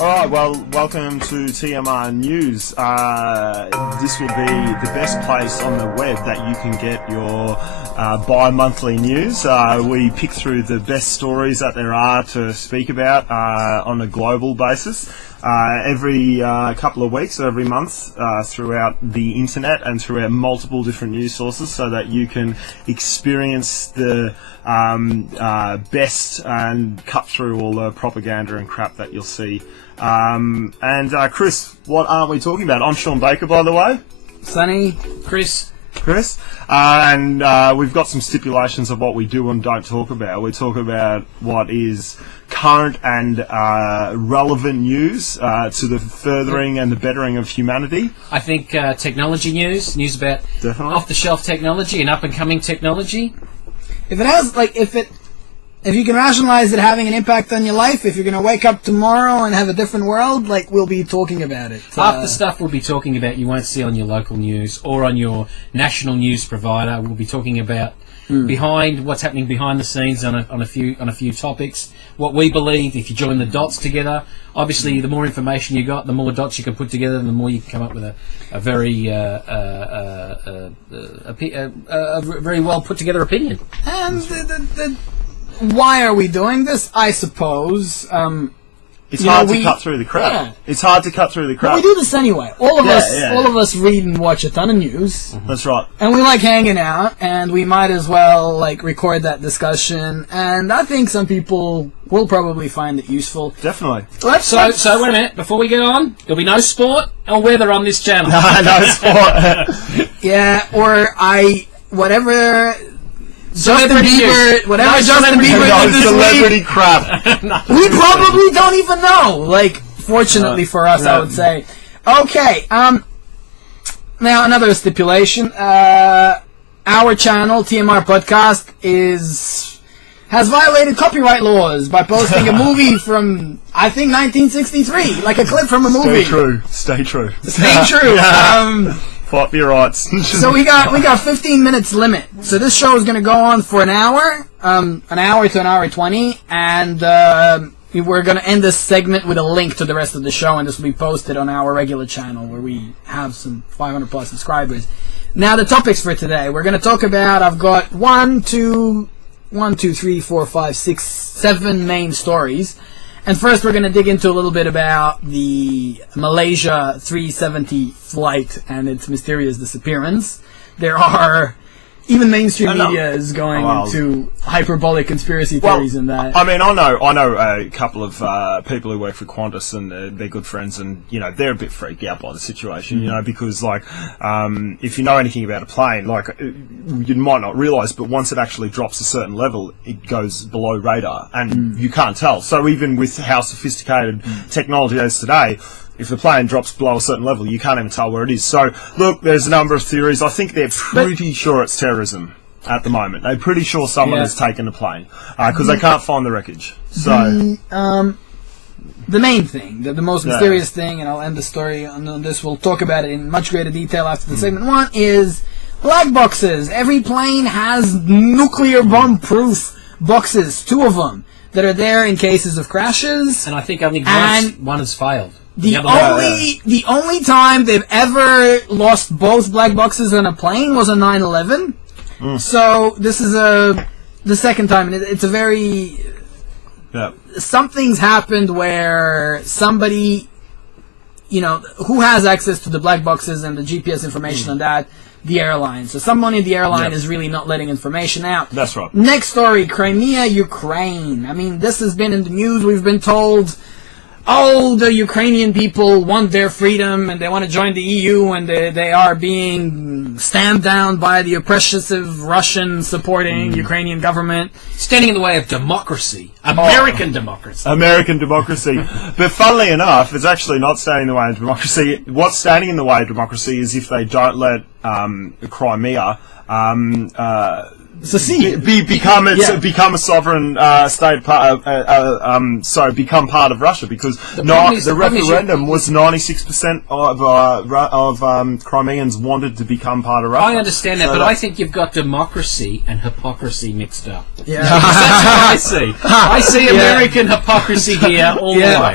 Alright, well, welcome to TMR News. This will be the best place on the web that you can get your bi-monthly news. We pick through the best stories that there are to speak about on a global basis every couple of weeks or every month throughout the internet and throughout multiple different news sources, so that you can experience the best and cut through all the propaganda and crap that you'll see. Chris, what are we talking about? I'm Sean Baker, by the way. Sonny. Chris. And we've got some stipulations of what we do and don't talk about. We talk about what is current and relevant news to the furthering and the bettering of humanity. I think technology news about Definitely. off-the-shelf technology and up-and-coming technology. If it has, if you can rationalize it having an impact on your life, if you're going to wake up tomorrow and have a different world, we'll be talking about it. Half the stuff we'll be talking about you won't see on your local news or on your national news provider. We'll be talking about behind what's happening behind the scenes on a few topics. What we believe, if you join the dots together, obviously the more information you got, the more dots you can put together, and the more you can come up with a very very well put together opinion. And why are we doing this? I suppose. It's hard to cut through the crap. Yeah. It's hard to cut through the crap. But we do this anyway. All of us read and watch a ton of news. Mm-hmm. That's right. And we like hanging out, and we might as well record that discussion. And I think some people will probably find it useful. Definitely. So wait a minute. Before we get on, there'll be no sport or weather on this channel. No sport. Yeah, or whatever. Justin Celebrity Bieber, news. whatever No Justin Bieber No did this celebrity week, crap. we probably don't even know. Fortunately for us, I would say. Okay, now another stipulation. Our channel, TMR Podcast, has violated copyright laws by posting a movie from, I think, 1963, like a clip from a movie. Stay true. Stay true. Fight for your rights. So we got 15 minutes limit. So this show is going to go on for an hour to an hour 20, and we're going to end this segment with a link to the rest of the show, and this will be posted on our regular channel where we have some 500 plus subscribers. Now the topics for today, we're going to talk about. I've got 7 main stories. And first, we're going to dig into a little bit about the Malaysia 370 flight and its mysterious disappearance. There are... Even mainstream media is going into hyperbolic conspiracy theories and that. I mean, I know a couple of people who work for Qantas, and they're good friends, and they're a bit freaked out by the situation, because if you know anything about a plane, you might not realise, but once it actually drops a certain level, it goes below radar, and you can't tell. So even with how sophisticated technology is today, if the plane drops below a certain level, you can't even tell where it is. So, look, there's a number of theories. I think they're pretty sure it's terrorism at the moment. They're pretty sure someone has taken the plane because they can't find the wreckage. So, the main thing, the most mysterious thing, and I'll end the story on this. We'll talk about it in much greater detail after the segment one, is black boxes. Every plane has nuclear bomb-proof boxes, 2 of them, that are there in cases of crashes. And I think only one has failed. The only time they've ever lost both black boxes on a plane was on 9/11. So this is the second time, and it's a very something's happened where somebody, who has access to the black boxes and the GPS information on that, the airline. So someone in the airline is really not letting information out. That's right. Next story, Crimea, Ukraine. I mean, this has been in the news. We've been told, the Ukrainian people want their freedom and they want to join the EU, and they are being stamped down by the oppressive Russian-supporting Ukrainian government. Standing in the way of democracy. American democracy. American democracy. But funnily enough, it's actually not standing in the way of democracy. What's standing in the way of democracy is if they don't let Crimea secede. become a sovereign state become part of Russia, because the referendum was 96% of Crimeans wanted to become part of Russia. I understand that, but I think you've got democracy and hypocrisy mixed up. Yeah. That's what I see. I see American hypocrisy here all the way.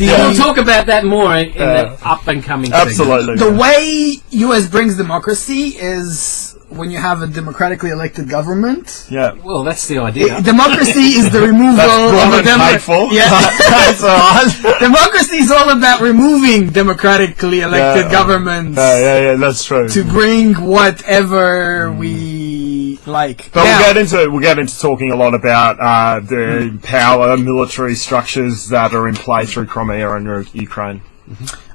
We'll talk about that more in the up and coming. Absolutely. The way U.S. brings democracy is when you have a democratically elected government. Yeah. Well, that's the idea. Democracy is the removal of a democracy. Yeah. That's all right. Democracy is all about removing democratically elected governments. Yeah, that's true. To bring whatever we like. But we'll get into talking a lot about the power military structures that are in play through Crimea and Ukraine.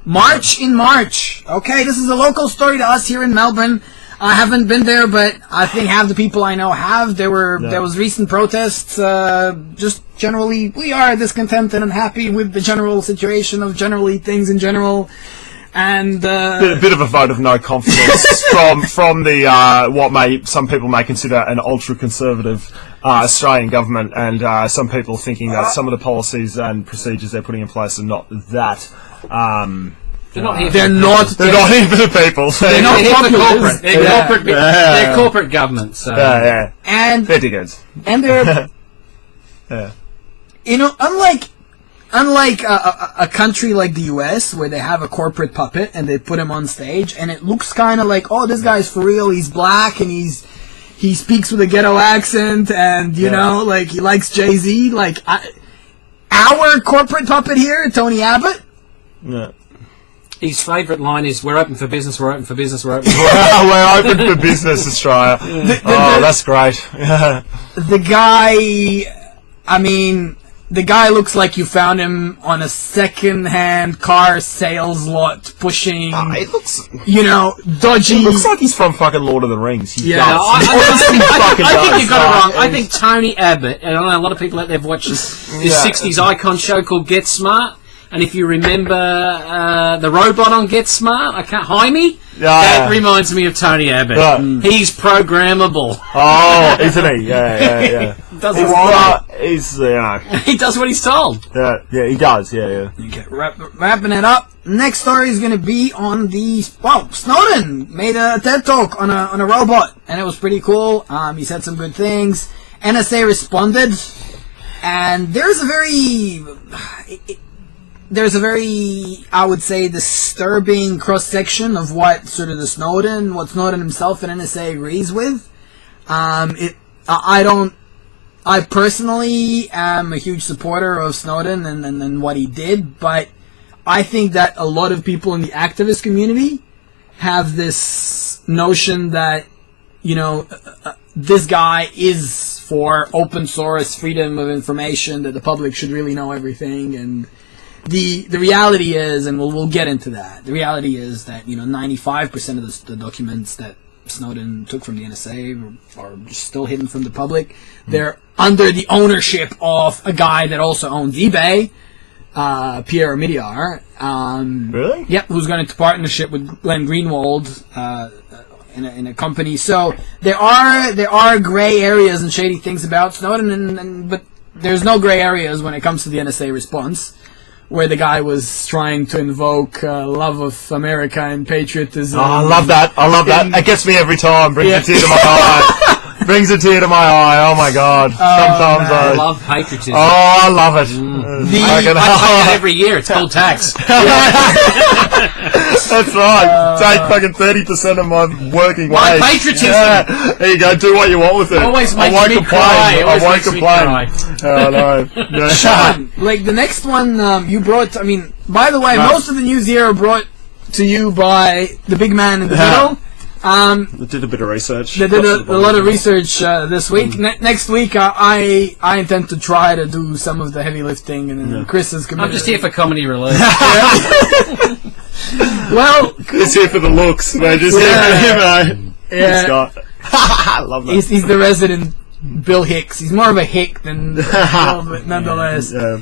March in March. Okay, this is a local story to us here in Melbourne. I haven't been there, but I think half the people I know have. There was recent protests. Just generally, we are discontented and unhappy with the general situation of generally things in general. And a bit of a vote of no confidence from the what some people may consider an ultra conservative Australian government, and some people thinking that some of the policies and procedures they're putting in place are not that. They're not here. They're not here for the people. They're not here for the corporate. They're corporate governments. So. And they're dickheads. And they're unlike a country like the U.S. where they have a corporate puppet and they put him on stage, and it looks kind of like, oh, this guy's for real. He's black and he speaks with a ghetto accent, and you know, like he likes Jay-Z. Like our corporate puppet here, Tony Abbott. Yeah. His favourite line is, "We're open for business. We're open for business. We're open." We're open for business, Australia. That's great. The guy looks like you found him on a second-hand car sales lot, pushing. It looks, dodgy. It looks like he's from fucking Lord of the Rings. He does. I think you got it wrong. I think Tony Abbott, and I know a lot of people out there have watched this 60s icon show called Get Smart. And if you remember the robot on Get Smart, Jaime, that reminds me of Tony Abbott. He's programmable. Oh, isn't he? Yeah. He does what he's told. Yeah, he does. Yeah. Okay, wrapping it up. Next story is going to be on Snowden made a TED talk on a robot, and it was pretty cool. He said some good things. NSA responded, and there's a very, I would say, disturbing cross-section of what Snowden himself and NSA agrees with. I personally am a huge supporter of Snowden and what he did, but I think that a lot of people in the activist community have this notion that, this guy is for open source, freedom of information, that the public should really know everything, and the reality is, and we'll get into that, the reality is that 95% of the documents that Snowden took from the NSA are just still hidden from the public. They're under the ownership of a guy that also owns eBay, Pierre Omidyar. Really? Yep, who's going into partnership with Glenn Greenwald in a company. So there are gray areas and shady things about Snowden, but there's no gray areas when it comes to the NSA response, where the guy was trying to invoke love of America and patriotism. Oh, I love that. That gets me every time. Brings a tear to my eye. Brings a tear to my eye. Oh, my God. Sometimes I love patriotism. Oh, I love it. I pay it every year. It's called tax. That's right. Take fucking 30% of my working wage. My patriotism. Yeah. There you go. Do what you want with it. Always makes me cry. I won't complain. Oh, no. Yeah. Sean, like the next one you brought, by the way, most of the news here are brought to you by the big man in the middle. They did a bit of research. They did a lot of research this week. Next week, I intend to try to do some of the heavy lifting, and then Chris is committed. I'm just here for comedy relief. Well, Chris here for the looks. We're just here for him. Scott. I love that. He's the resident Bill Hicks. He's more of a hick than Bill, but nonetheless. Yeah.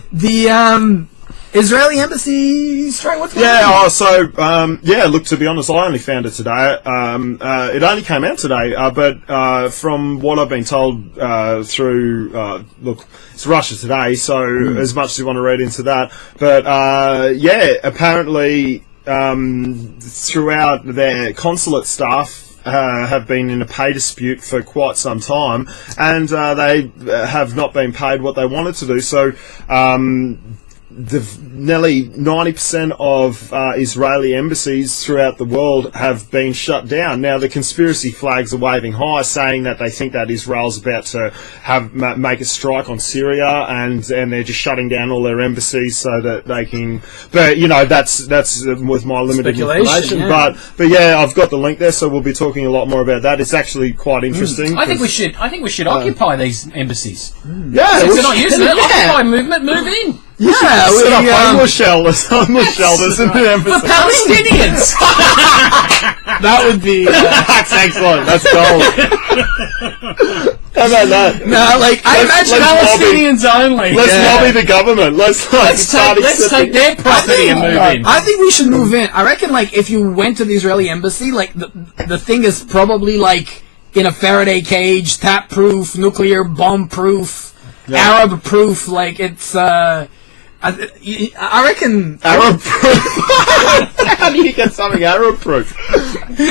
Israeli embassy strike. What's going on? Look, to be honest, I only found it today. It only came out today, but from what I've been told look, it's Russia Today, so as much as you want to read into that, but apparently throughout their consulate staff have been in a pay dispute for quite some time, and they have not been paid what they wanted to do. So nearly 90% of Israeli embassies throughout the world have been shut down. Now, the conspiracy flags are waving high, saying that they think that Israel's about to make a strike on Syria, and they're just shutting down all their embassies so that they can. But that's with my limited information. Yeah. But yeah, I've got the link there, so we'll be talking a lot more about that. It's actually quite interesting. I think we should occupy these embassies. Yeah, Since they're not using it, occupy movement, move in. Yeah, set up homeless shelters in the embassy. For Palestinians. that would be. That's excellent. That's gold. How about that? No, I imagine Palestinians only. Let's lobby the government. Let's take their property and move in. I think we should move in. I reckon, if you went to the Israeli embassy, the thing is probably in a Faraday cage, tap-proof, nuclear bomb-proof, Arab-proof. It's. I reckon Arab proof. How do you get something Arab proof? You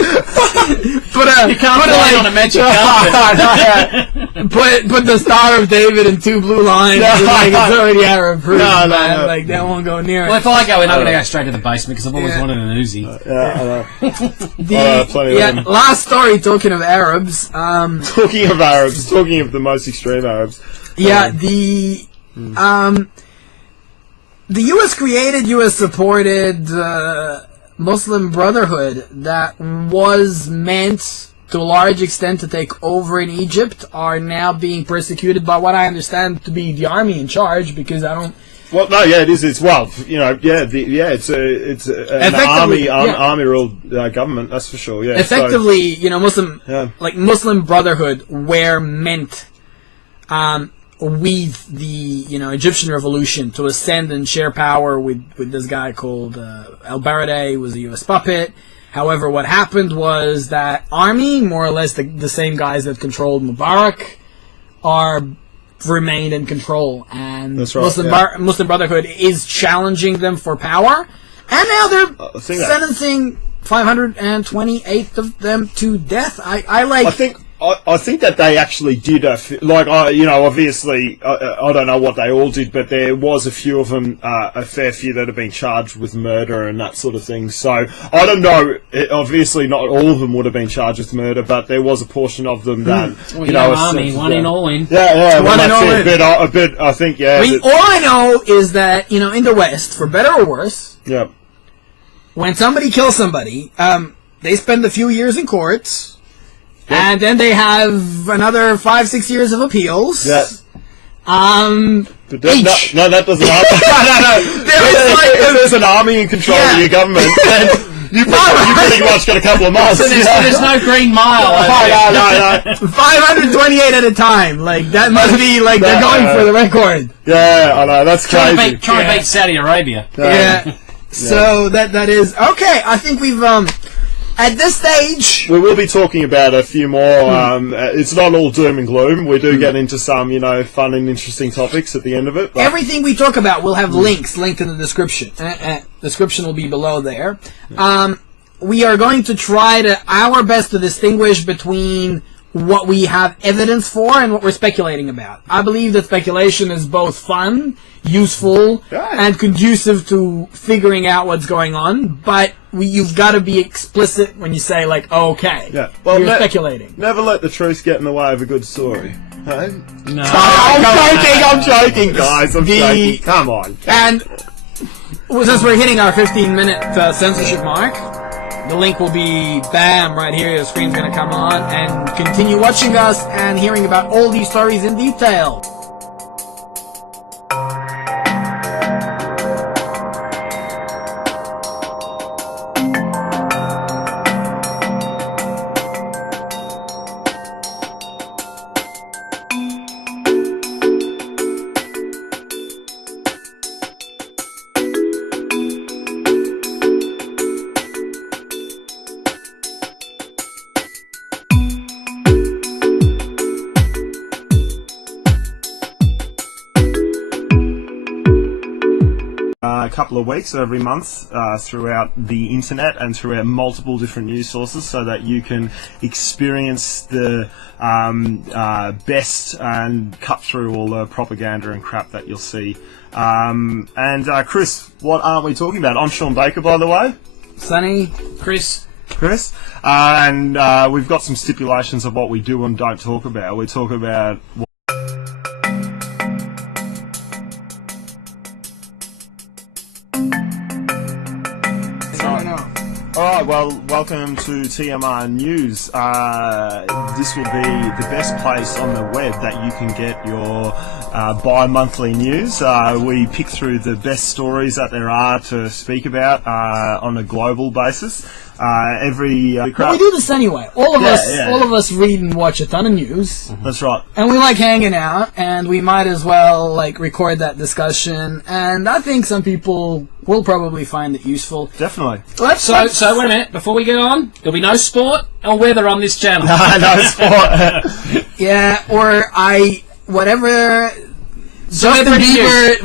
can't put it on a magic carpet. Put the Star of David and two blue lines. It's already Arab proof. No. They won't go near it. Well, if I go in, I'm going to go straight to the basement because I've always wanted an Uzi. I know. Last story. Talking of Arabs. Talking of the most extreme Arabs. The U.S. supported Muslim Brotherhood that was meant to a large extent to take over in Egypt are now being persecuted by what I understand to be the army in charge, because I don't. Well, no, it is. It's an army-ruled government. That's for sure. Yeah. Effectively, Muslim Brotherhood were meant. With the Egyptian revolution to ascend and share power with this guy called al-Baradei, who was a U.S. puppet. However, what happened was that army, more or less the same guys that controlled Mubarak, remained in control, and that's right, Muslim Brotherhood is challenging them for power, and now they're sentencing 528 of them to death. I think that they actually did obviously, I don't know what they all did, but there was a few of them, a fair few that have been charged with murder and that sort of thing. So I don't know. Obviously, not all of them would have been charged with murder, but there was a portion of them that army, one in all in. One in all in. A bit. I think. Yeah. All I know is that in the West, for better or worse, when somebody kills somebody, they spend a few years in court. And then they have another 5-6 years of appeals. Yeah. But that doesn't happen. No. There's an army in control of your government, then you pretty much got a couple of months. So there's no green mile. No. 528 at a time. That must be they're going for the record. Yeah, I know. That's crazy. Trying to beat Saudi Arabia. Yeah. So that is okay. I think we've. At this stage, we will be talking about a few more. It's not all doom and gloom. We do get into some, fun and interesting topics at the end of it. But everything we talk about will have links linked in the description. Description will be below there. We are going to try our best to distinguish between what we have evidence for and what we're speculating about. I believe that speculation is both fun, useful, and conducive to figuring out what's going on, but you've got to be explicit when you say, okay, you're speculating. Never let the truth get in the way of a good story. Hey? No. I'm joking, guys. I'm joking. Come on. And since we're hitting our 15-minute censorship mark, the link will be, bam, right here. The screen's going to come on, and continue watching us and hearing about all these stories in detail. couple of weeks or every month throughout the internet and throughout multiple different news sources, so that you can experience the best and cut through all the propaganda and crap that you'll see. Chris, what aren't we talking about? I'm Sean Baker, by the way. Sonny. Chris. And we've got some stipulations of what we do and don't talk about. We talk about... Alright, well, welcome to TMR News. This will be the best place on the web that you can get your bi-monthly news. We pick through the best stories that there are to speak about on a global basis. But we do this anyway. All of us read and watch a ton of news. That's right. And we like hanging out, and we might as well record that discussion. And I think some people will probably find it useful. Definitely. So wait a minute. Before we get on, there'll be no sport or weather on this channel. No sport. Yeah, or whatever. Justin Bieber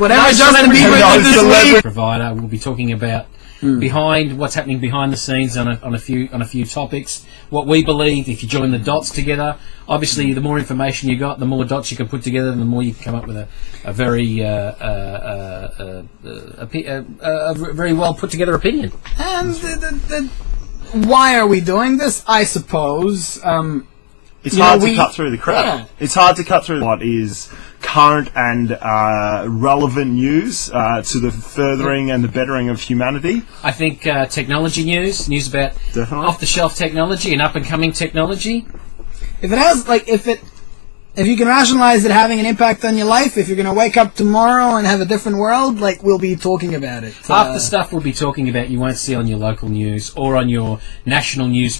did this week. Provider. We'll be talking about what's happening behind the scenes on a few topics. What we believe, if you join the dots together, obviously the more information you got, the more dots you can put together, and the more you can come up with a very very well put together opinion. And why are we doing this? I suppose it's hard to cut through the crap. Yeah. It's hard to cut through what is current and relevant news to the furthering and the bettering of humanity. I think technology news about off-the-shelf technology and up-and-coming technology. If it has, if you can rationalize it having an impact on your life, if you're going to wake up tomorrow and have a different world, we'll be talking about it. Half the stuff we'll be talking about you won't see on your local news or on your national news